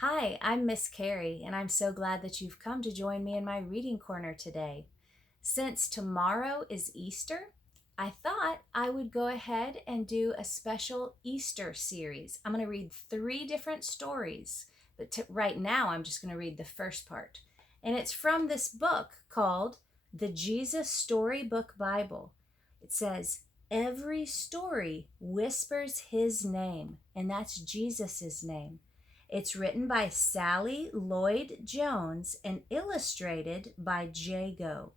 Hi, I'm Miss Carrie, and I'm so glad that you've come to join me in my reading corner today. Since tomorrow is Easter, I thought I would go ahead and do a special Easter series. I'm going to read three different stories, but right now I'm just going to read the first part. And it's from this book called the Jesus Storybook Bible. It says, every story whispers his name, and that's Jesus's name. It's written by Sally Lloyd-Jones and illustrated by Jago.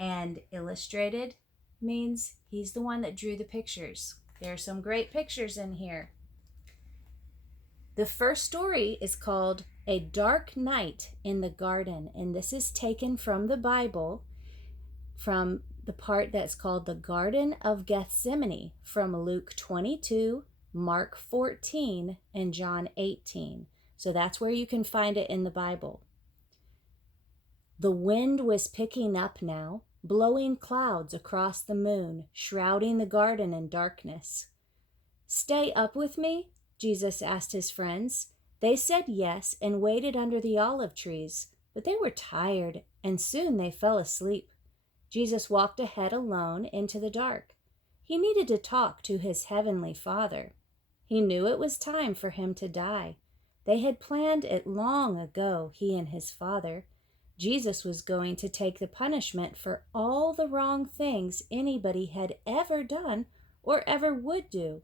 And illustrated means he's the one that drew the pictures. There are some great pictures in here. The first story is called A Dark Night in the Garden, and this is taken from the Bible, from the part that's called the Garden of Gethsemane, from Luke 22, Mark 14, and John 18. So that's where you can find it in the Bible. The wind was picking up now, blowing clouds across the moon, shrouding the garden in darkness. "Stay up with me?" Jesus asked his friends. They said yes and waited under the olive trees, but they were tired, and soon they fell asleep. Jesus walked ahead alone into the dark. He needed to talk to his heavenly Father. He knew it was time for him to die. They had planned it long ago, he and his Father. Jesus was going to take the punishment for all the wrong things anybody had ever done or ever would do.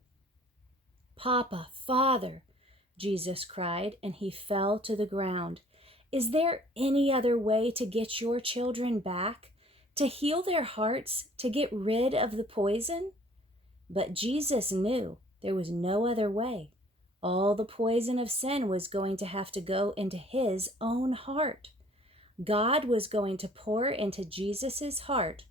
"Papa, Father," Jesus cried, and he fell to the ground. "Is there any other way to get your children back? To heal their hearts? To get rid of the poison?" But Jesus knew there was no other way. All the poison of sin was going to have to go into his own heart. God was going to pour into Jesus's heart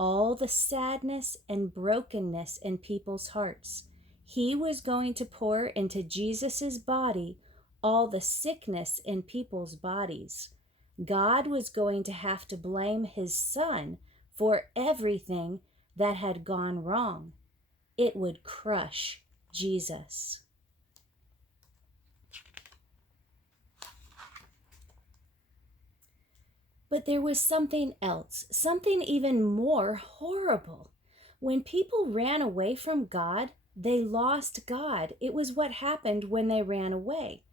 all the sadness and brokenness in people's hearts. He was going to pour into Jesus's body all the sickness in people's bodies. God was going to have to blame his Son for everything that had gone wrong. It would crush Jesus. But there was something else, something even more horrible. When people ran away from God, they lost God. It was what happened when they ran away.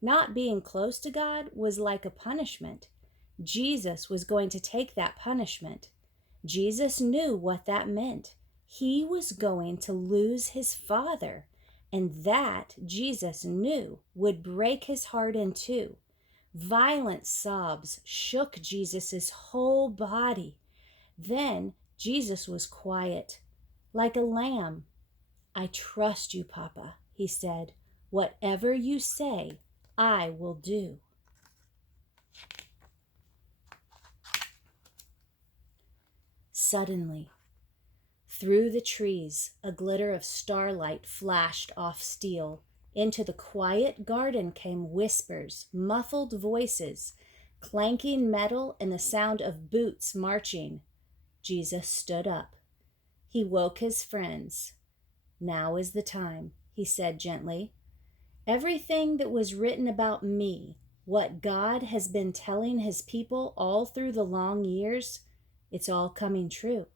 Not being close to God was like a punishment. Jesus was going to take that punishment. Jesus knew what that meant. He was going to lose his Father, and that Jesus knew would break his heart in two. Violent sobs shook Jesus' whole body. Then Jesus was quiet, like a lamb. "I trust you, Papa," he said. "Whatever you say, I will do." Suddenly, through the trees, a glitter of starlight flashed off steel. Into the quiet garden came whispers, muffled voices, clanking metal, and the sound of boots marching. Jesus stood up. He woke his friends. "Now is the time," he said gently. "Everything that was written about me, what God has been telling his people all through the long years, it's all coming true."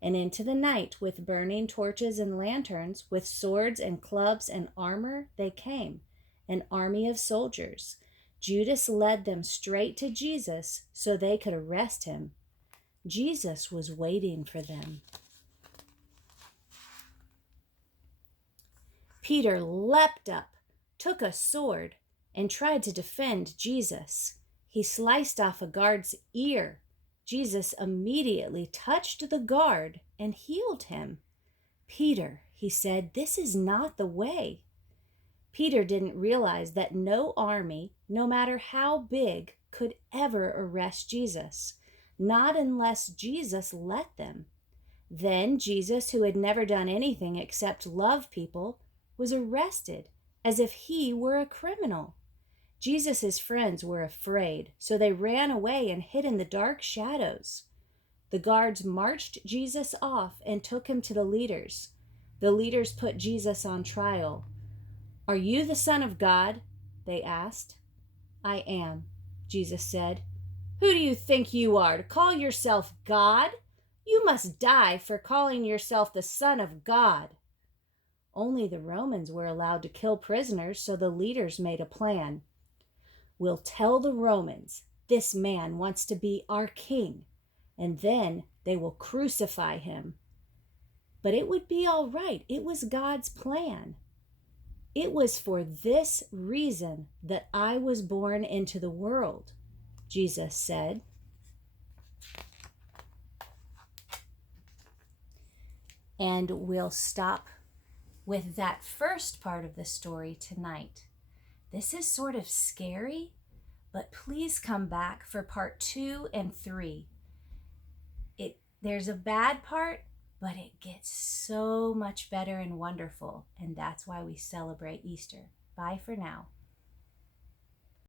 And into the night, with burning torches and lanterns, with swords and clubs and armor, they came, an army of soldiers. Judas led them straight to Jesus so they could arrest him. Jesus was waiting for them. Peter leapt up, took a sword, and tried to defend Jesus. He sliced off a guard's ear. Jesus immediately touched the guard and healed him. "Peter," he said, "this is not the way." Peter didn't realize that no army, no matter how big, could ever arrest Jesus, not unless Jesus let them. Then Jesus, who had never done anything except love people, was arrested as if he were a criminal. Jesus' friends were afraid, so they ran away and hid in the dark shadows. The guards marched Jesus off and took him to the leaders. The leaders put Jesus on trial. "Are you the Son of God?" they asked. I am, Jesus said. Who do you think you are to call yourself God? You must die for calling yourself the Son of God. Only the Romans were allowed to kill prisoners, so the leaders made a plan. We'll tell the Romans this man wants to be our king, and then they will crucify him. But it would be all right. It was God's plan. It was for this reason that I was born into the world, Jesus said. And we'll stop with that first part of the story tonight. This is sort of scary, but please come back for part 2 and 3. There's a bad part, but it gets so much better and wonderful, and that's why we celebrate Easter. Bye for now.